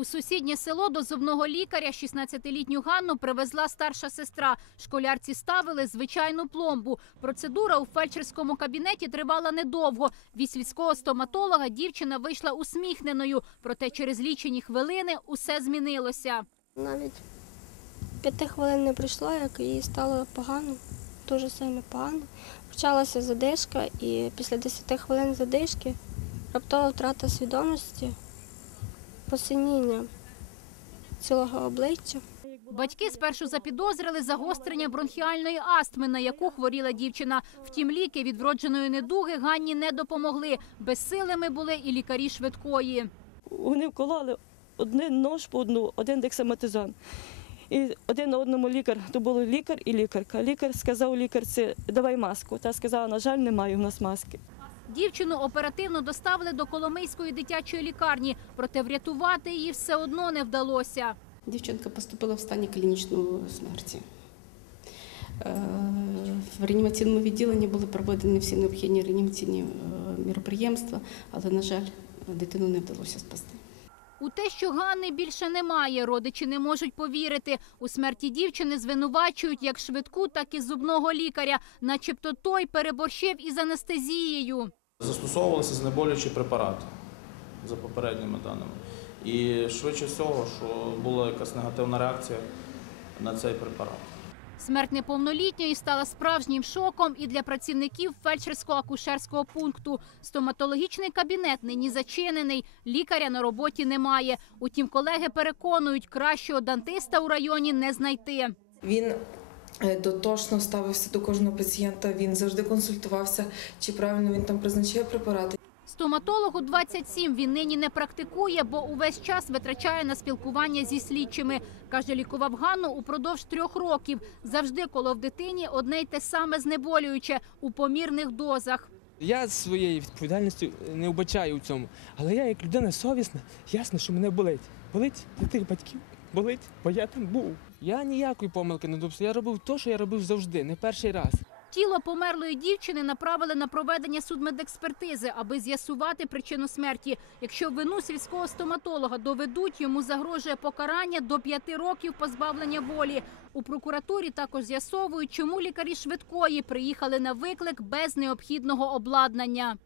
У сусіднє село до зубного лікаря 16-літню Ганну привезла старша сестра. Школярці ставили звичайну пломбу. Процедура у фельдшерському кабінеті тривала недовго. Від сільського стоматолога дівчина вийшла усміхненою. Проте через лічені хвилини усе змінилося. Навіть п'яти хвилин не пройшло, як їй стало погано, дуже сильно погано. Почалася задишка, і після 10 хвилин задишки раптова втрата свідомості, посиніння цілого обличчя. Батьки спершу запідозрили загострення бронхіальної астми, на яку хворіла дівчина. Втім, ліки від вродженої недуги Ганні не допомогли. Безсилими були і лікарі швидкої. Вони вкололи один нож по одну, один дексаметазон. І один на одному лікар, то було лікар і лікарка. Лікар сказав лікарці, давай маску. Та сказала, на жаль, немає в нас маски. Дівчину оперативно доставили до Коломийської дитячої лікарні, проте врятувати її все одно не вдалося. Дівчинка поступила в стані клінічної смерті. Е, В реанімаційному відділенні були проведені всі необхідні реанімаційні е, міроприємства, але, на жаль, дитину не вдалося спасти. У те, що Ганни більше немає, родичі не можуть повірити. У смерті дівчини звинувачують як швидку, так і зубного лікаря, начебто той переборщив із анестезією. Застосовувалися знеболюючі препарати за попередніми даними. І швидше всього, що була якась негативна реакція на цей препарат. Смерть неповнолітньої стала справжнім шоком і для працівників фельдшерсько-акушерського пункту. Стоматологічний кабінет нині зачинений, лікаря на роботі немає. Утім, колеги переконують, кращого дантиста у районі не знайти. Він дотошно ставився до кожного пацієнта. Він завжди консультувався, чи правильно він там призначає препарати. Стоматологу 27 він нині не практикує, бо увесь час витрачає на спілкування зі слідчими. Каже, лікував Ганну упродовж трьох років. Завжди коло в дитині одне й те саме знеболююче у помірних дозах. Я своєї відповідальності не вбачаю у цьому. Але я, як людина совісна, ясно, що мене болить. Болить для тих батьків, болить, бо я там був. Я ніякої помилки не допустив. Я робив те, що я робив завжди, не перший раз. Тіло померлої дівчини направили на проведення судмедекспертизи, аби з'ясувати причину смерті. Якщо вину сільського стоматолога доведуть, йому загрожує покарання до п'яти років позбавлення волі. У прокуратурі також з'ясовують, чому лікарі швидкої приїхали на виклик без необхідного обладнання.